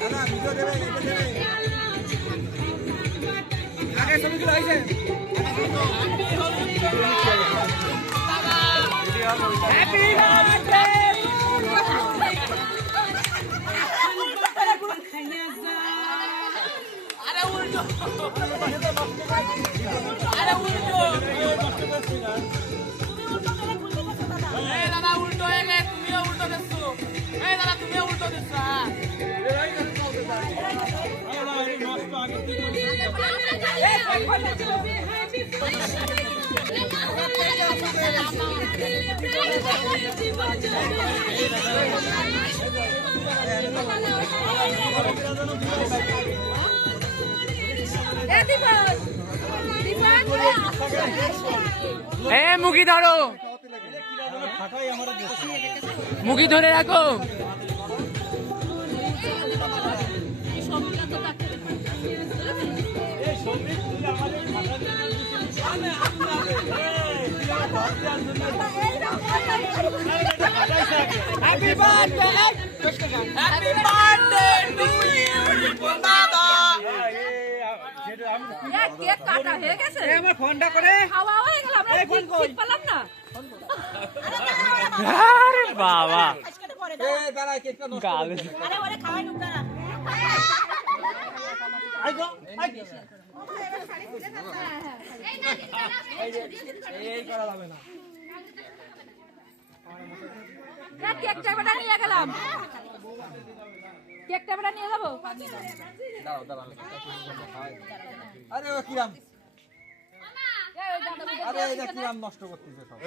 দাদা ভিডিও দেবে এটা দেবে আগে ছবিগুলো হইছে হ্যাপি বার্থডে আরে উল্টো আরে উল্টো এই দাদা উল্টো হয়ে গেছে তুমিও উল্টো দিছো এই দাদা তুমিও উল্টো দিছো নষ্ট আগে কি মুখি ধরো মুখি ধরে রাখো happy birthday happy birthday to you বাবা কেক কাটা হয়ে গেছে আমার ফোনটা করে খাওয়া হয়ে গেল আমরা ঠিক পেলাম না আরে বাবা এই দাঁড়া কেকটা নষ্ট গাল আরে ওরে খাওয়াই নুক দাঁড়া আই গো আই এই করা যাবে না কেক টেবিলটা নিয়ে গেলাম কেক টেবিলটা নিয়ে যাবো দাও দাঁড়া আরে ও কিরাম আরে এটা কিরাম নষ্ট করতেছে সব